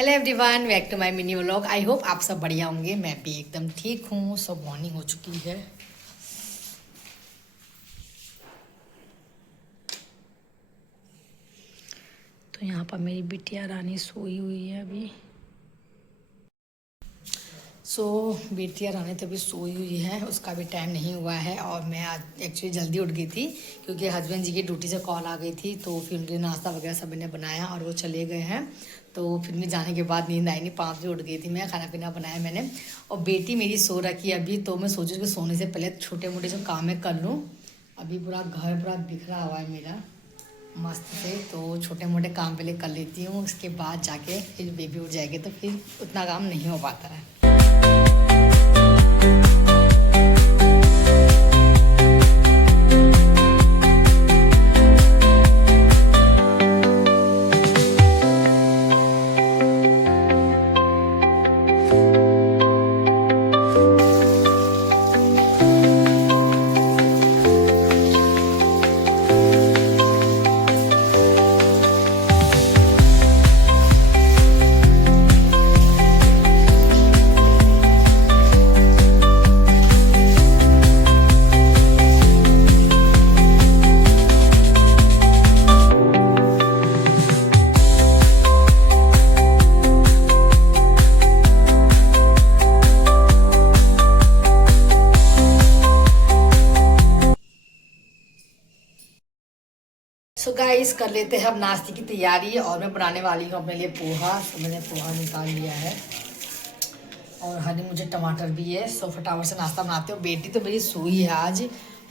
Hello everyone, back to my mini vlog. I hope आप सब बढ़िया होंगे। मैं भी एकदम ठीक हूँ। सब मॉर्निंग हो चुकी है। तो यहाँ पर मेरी बिटिया रानी सोई हुई है अभी। बिटिया रानी तो अभी सोई हुई है, उसका भी टाइम नहीं हुआ है। और मैं आज एक्चुअली जल्दी उठ गई थी क्योंकि हस्बैंड जी की ड्यूटी से कॉल आ गई थी। तो फिर उनके नाश्ता वगैरह सब ने बनाया और वो चले गए हैं। तो फिर मैं जाने के बाद नींद आई नहीं, 5 बजे उठ गई थी मैं। खाना पीना बनाया मैंने और बेटी मेरी सो रखी है अभी। तो मैं सोचूँ कि सोने से पहले छोटे मोटे जो काम है कर लूँ। अभी पूरा घर पूरा बिखरा हुआ है मेरा मस्त से। तो छोटे मोटे काम पहले कर लेती हूँ, उसके बाद जाके फिर बेबी उठ जाएगी तो फिर उतना काम नहीं हो पाता है। सो गाइस, कर लेते हैं अब नाश्ते की तैयारी। और मैं बनाने वाली हूँ अपने लिए पोहा। तो मैंने पोहा निकाल लिया है और हरी मुझे टमाटर भी है। सो फटाफट से नाश्ता बनाते हो। बेटी तो मेरी सोई है आज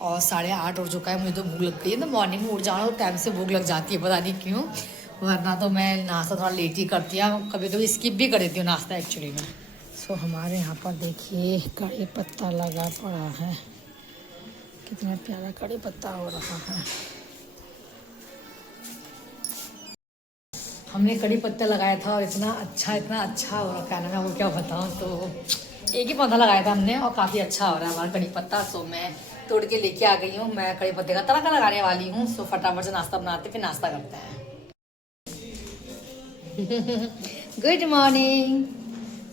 और 8:30 हो चुका है। मुझे तो भूख लग गई है। तो मॉर्निंग में उठ जाना तो टाइम से भूख लग जाती है, पता नहीं क्यों। वरना तो मैं नाश्ता थोड़ा लेट ही करती हूँ, कभी कभी स्किप भी कर देती हूँ नाश्ता एक्चुअली में। सो हमारे यहाँ पर देखिए कड़ी पत्ता लगा पड़ा है। कितना प्यारा कड़ी पत्ता हो रहा है। हमने कड़ी पत्ता लगाया था और इतना अच्छा हो रहा है ना, मैं वो क्या बताऊँ। तो एक ही पौधा लगाया था हमने और काफ़ी अच्छा हो रहा है हमारा कड़ी पत्ता। सो मैं तोड़ के लेके आ गई हूँ। मैं कड़ी पत्ते का तड़का लगाने वाली हूँ। सो फटाफट से नाश्ता बनाते फिर नाश्ता करते हैं। Good morning.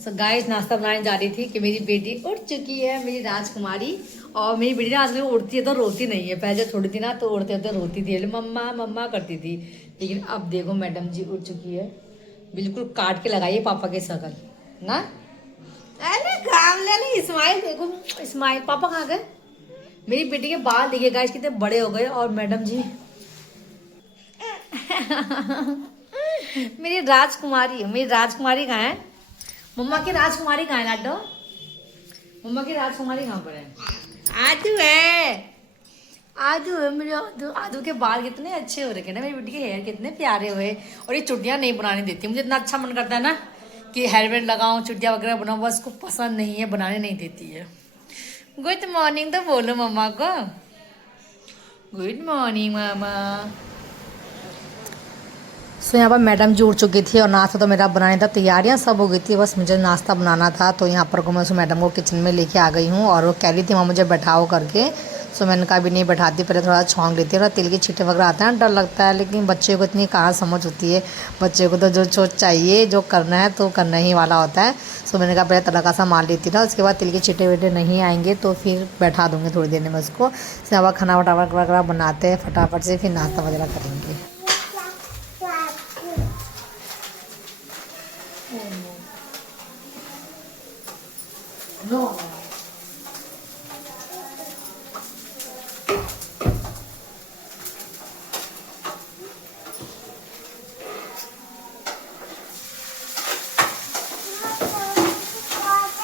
सो गाइस, नाश्ता बनाने जा रही थी कि मेरी बेटी उठ चुकी है, मेरी राजकुमारी। और मेरी बेटी ना आजकल उड़ती है तो रोती नहीं है। पहले जब छोटी थी ना तो उड़ते उड़ते रोती थी, मम्मा मम्मा करती थी। लेकिन अब देखो मैडम जी उठ चुकी है। बिल्कुल काट के लगाइए पापा के शकल ना। अरे काम ले ली। स्माइल देखो, स्माइल। पापा कहाँ गए? मेरी बेटी के बाल देखिए गाइस कितने बड़े हो गए। और मैडम जी मेरी राजकुमारी कहाँ है? मम्मा की राजकुमारी कहाँ है लाडो? मम्मा की राजकुमारी कहाँ पर है? आदू है। आदू है मेरे। आदू आदू के बाल कितने अच्छे हो रखे ना, मेरी बेटी के हेयर कितने प्यारे हुए। और ये चुटियाँ नहीं बनाने देती। मुझे इतना अच्छा मन करता है ना कि हेयर बैंड लगाऊं, चुटिया वगैरह बनाऊं, बस को पसंद नहीं है, बनाने नहीं देती है। गुड मॉर्निंग तो बोलो मम्मा को। गुड मॉर्निंग मामा। सो यहाँ पर मैडम जी उठ चुकी थी और नाश्ता तो मेरा बनाने था, तैयारियाँ सब हो गई थी, बस मुझे नाश्ता बनाना था। तो यहाँ पर को मैं उस मैडम को किचन में लेके आ गई हूँ और वो कह रही थी वहाँ मुझे बैठाओ करके। सो मैंने कहा भी नहीं बैठाती, पहले थोड़ा छौंक लेती है। थोड़ा तेल के छींटे वगैरह आते हैं, डर लगता है। लेकिन बच्चे को इतनी कहाँ समझ होती है। बच्चे को तो जो चाहिए, जो करना है तो करना ही वाला होता है। सो मैंने कहा पहले तड़का सा मार लेती ना, उसके बाद तेल के छींटे वीटे नहीं आएंगे तो फिर बैठा दूँगी थोड़ी देर में उसको। उसके बाद खाना वटावट वगैरह बनाते हैं फटाफट से, फिर नाश्ता वगैरह करेंगे। No.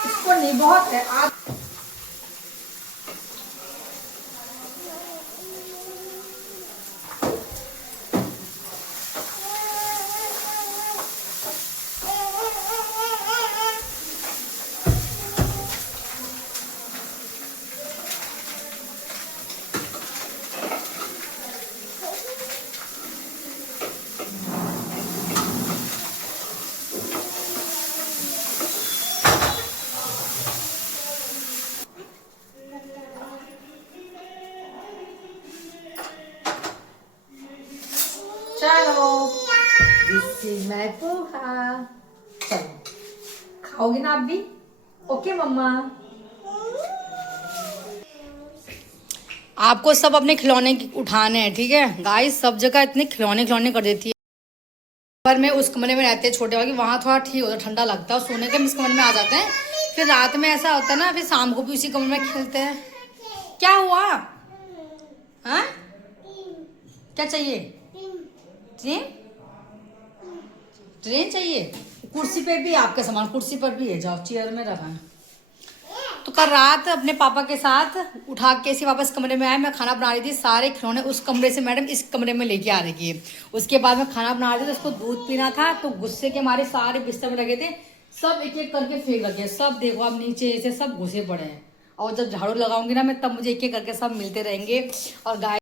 इसको नहीं बहुत है आप। चलो, दिस इज माय पोहा। चलो खाओगे ना आप भी? ओके मम्मा। आपको सब अपने खिलौने उठाने हैं, ठीक है गाइस। सब जगह इतने खिलौने खिलौने कर देती है। पर में उस कमरे में रहते हैं छोटे वाले, वहाँ थोड़ा ठीक होता है, ठंडा लगता है, और सोने के हम इस कमरे में आ जाते हैं। फिर रात में ऐसा होता है ना, फिर शाम को भी उसी कमरे में खेलते हैं। क्या हुआ? हाँ, क्या चाहिए? ट्रेन? ट्रेन चाहिए? कुर्सी पे भी आपके सामान कुर्सी पर भी है, जाओ चेयर में रखा है। तो कल रात अपने पापा के साथ उठा के ऐसे वापस कमरे में आए, मैं खाना बना रही थी, सारे खिलौने उस कमरे से मैडम इस कमरे में लेके आ रही है। उसके बाद में खाना बना रही थी, तो उसको दूध पीना था, तो गुस्से के मारे सारे बिस्तर में लगे थे, सब एक एक करके फेंक लगे। सब देखो आप नीचे ऐसे सब घुसे पड़े हैं, और जब झाड़ू लगाऊंगी ना मैं, तब मुझे एक एक करके सब मिलते रहेंगे। और गाय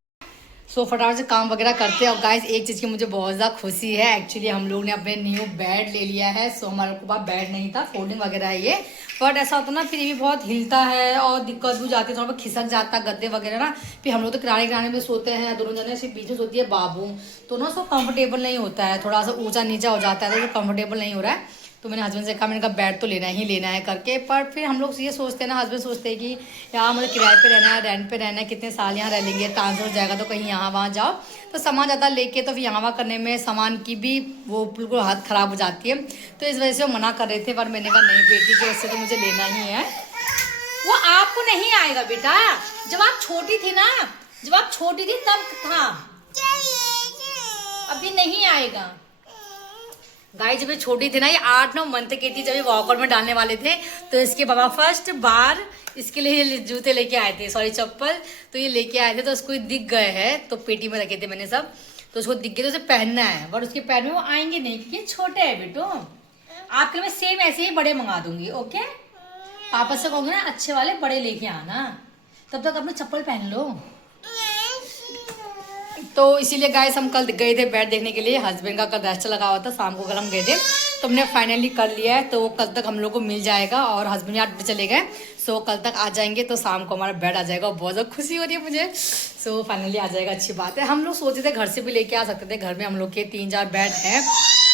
सो फटाफट से काम वगैरह करते हैं। और गाइस एक चीज़ की मुझे बहुत ज़्यादा खुशी है, एक्चुअली हम लोग ने अपने न्यू बेड ले लिया है। सो हमारे को पास बेड नहीं था, फोल्डिंग वगैरह है ये, बट ऐसा होता ना फिर ये भी बहुत हिलता है और दिक्कत भी जाती है, थोड़ा बहुत खिसक जाता है गद्दे वगैरह ना। फिर हम लोग तो किराने किराने में सोते हैं, दोनों जने सिर्फ बीच में सोती है बाबू, तो ना सो कंफर्टेबल नहीं होता है, थोड़ा सा ऊंचा नीचा हो जाता है, तो कंफर्टेबल नहीं हो रहा है। तो मैंने हस्बैंड से कहा, मैंने कहा बेड तो लेना ही लेना है करके। पर फिर हम लोग ये सोचते हैं ना, हस्बैंड सोचते हैं कि यहाँ मुझे किराए पे रहना है, रेंट पे रहना है, कितने साल यहाँ रह लेंगे, ट्रांसफर हो जाएगा तो कहीं यहाँ वहाँ जाओ, तो सामान ज़्यादा लेके तो फिर यहाँ वहाँ करने में सामान की भी वो बिल्कुल हालत ख़राब हो जाती है। तो इस वजह से वो मना कर रहे थे, पर मैंने कहा नहीं बेटी की वजह से तो मुझे लेना ही है। वो आपको नहीं आएगा बेटा, जब आप छोटी थी ना, जब आप छोटी थी तब था, अभी नहीं आएगा। गाइस जब ये छोटी थी ना, ये 8-9 मंथ की थी, जब ये वॉकर में डालने वाले थे, तो इसके पापा फर्स्ट बार इसके लिए जूते लेके आए थे, सॉरी चप्पल, तो ये लेके आए थे, तो उसको दिख गए हैं, तो पेटी में रखे थे मैंने सब, तो उसको दिख गए तो उसे पहनना है, बट उसके पैर में वो आएंगे नहीं क्योंकि छोटे हैं बेटो। आपके लिए मैं सेम ऐसे ही बड़े मंगा दूंगी, ओके? पापा से कहूँगी ना अच्छे वाले बड़े लेके आना, तब तक अपनी चप्पल पहन लो। तो इसीलिए गाइस हम कल गए थे बैट देखने के लिए, हस्बैंड का कल रेस्ट लगा हुआ था, शाम को कल हम गए थे, तो हमने फाइनली कर लिया है, तो कल तक हम लोग को मिल जाएगा। और हस्बैंड 8 बजे चले गए, सो कल तक आ जाएंगे, तो शाम को हमारा बेड आ जाएगा, और बहुत ज़्यादा खुशी हो रही है मुझे। सो फाइनली आ जाएगा, अच्छी बात है। हम लोग सोचे थे घर से भी लेके आ सकते थे, घर में हम लोग के 3-4 बेड हैं,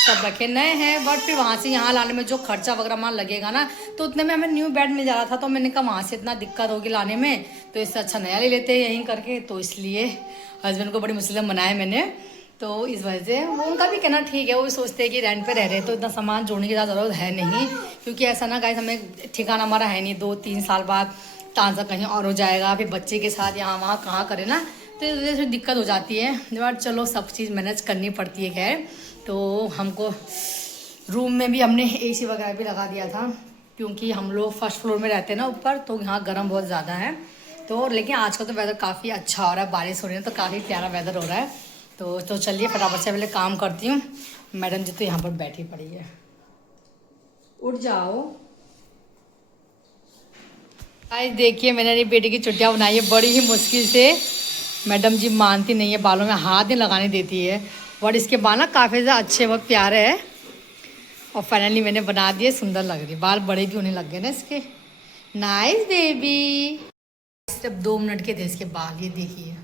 सब रखे नए हैं, बट फिर वहाँ से यहाँ लाने में जो खर्चा वगैरह वहाँ लगेगा ना, तो उतने में हमें न्यू बेड मिल जा रहा था, तो मैंने कहा वहाँ से इतना दिक्कत होगी लाने में, तो इससे अच्छा नया ले लेते हैं यहीं करके। तो इसलिए हस्बैंड को बड़ी मुश्किल से मनाया मैंने, तो इस वजह से उनका भी कहना ठीक है, वो भी सोचते हैं कि रेंट पे रह रहे तो इतना सामान जोड़ने की ज़्यादा ज़रूरत है नहीं, क्योंकि ऐसा ना गाइस हमें ठिकाना हमारा है नहीं, 2-3 साल बाद ट्रांसफर कहीं और हो जाएगा, फिर बच्चे के साथ यहाँ वहाँ कहाँ करें ना, तो इस वजह से दिक्कत हो जाती है, बट चलो सब चीज़ मैनेज करनी पड़ती है। खैर तो हमको रूम में भी हमने AC वगैरह भी लगा दिया था, क्योंकि हम लोग फर्स्ट फ्लोर में रहते हैं ना ऊपर, तो यहाँ गर्म बहुत ज़्यादा है। तो लेकिन आज का तो वेदर काफ़ी अच्छा हो रहा है, बारिश हो रही है, तो काफ़ी प्यारा वेदर हो रहा है। तो चलिए फटाफट से पहले काम करती हूँ। मैडम जी तो यहाँ पर बैठी पड़ी है, उठ जाओ। आज देखिए मैंने अपनी बेटी की चुटिया बनाई है बड़ी ही मुश्किल से, मैडम जी मानती नहीं है, बालों में हाथ नहीं लगाने देती है, बट इसके बाल ना काफ़ी ज़्यादा अच्छे बहुत प्यारे हैं, और फाइनली मैंने बना दिए, सुंदर लग रही है, बाल बड़े भी होने लग गए ना इसके। Nice baby. सिर्फ 2 मिनट के थे इसके बाल, ये देखिए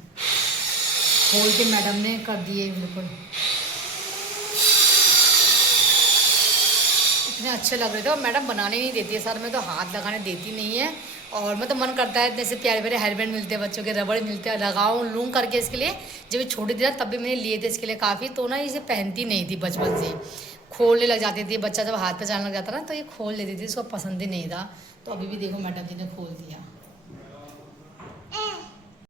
खोल के मैडम ने कर दिए बिल्कुल, इतने अच्छे लग रहे थे। और मैडम बनाने नहीं देती है, सर में तो हाथ लगाने देती नहीं है, और मैं तो मन करता है जैसे प्यारे प्यारे हेयरबैंड मिलते हैं बच्चों के, रबड़ मिलते हैं, लगाऊं लूँ करके इसके लिए। जब ये छोटी थी ना तब भी मैंने लिए थे इसके लिए काफ़ी, तो ना इसे पहनती नहीं थी बचपन से, खोलने लग जाती थी, बच्चा जब हाथ पे जाने लग जाता ना तो ये खोल लेती थी, इसको पसंद ही नहीं था। तो अभी भी देखो मैडम जी ने खोल दिया।